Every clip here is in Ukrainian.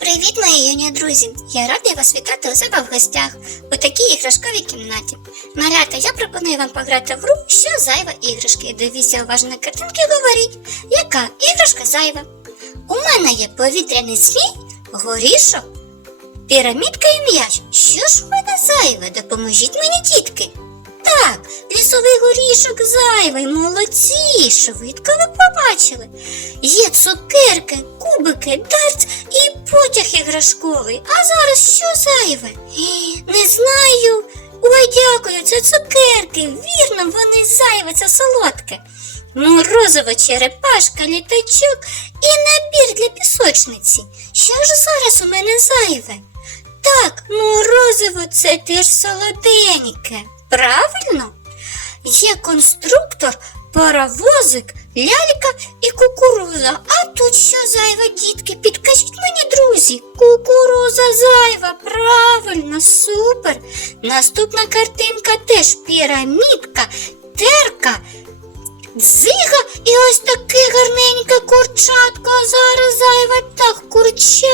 Привіт, мої юні друзі! Я радий вас вітати у себе в гостях у такій іграшковій кімнаті. Малята, я пропоную вам пограти в гру, що зайва іграшки. Дивіться уважно картинки говоріть, яка іграшка зайва. У мене є повітряний змій, горішок, пірамідка і м'яч. Що ж у мене зайве? Допоможіть мені, дітки. Так, лісовий горішок зайвий, молодці, швидко ви побачили. Є цукерки, кубики, дартс і потяг іграшковий. А зараз що зайве? Не знаю. Ой, дякую, це цукерки. Вірно, вони зайве, це солодке. Морозова черепашка, літачок і набір для пісочниці. Що ж зараз у мене зайве? Так, морозиво це теж солоденьке. Правильно? Є конструктор, паровозик, лялька і кукуруза. А тут що зайва, дітки? Підкажіть мені, друзі. Кукуруза зайва, правильно, супер. Наступна картинка теж пірамідка, терка, дзига і ось таке гарненьке курчатко. А Зараз зайва так, курчатко,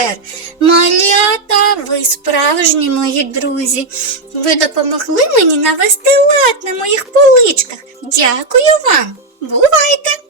супер. Малята, ви справжні мої друзі. Ви допомогли мені навести лад на моїх поличках. Дякую вам. Бувайте!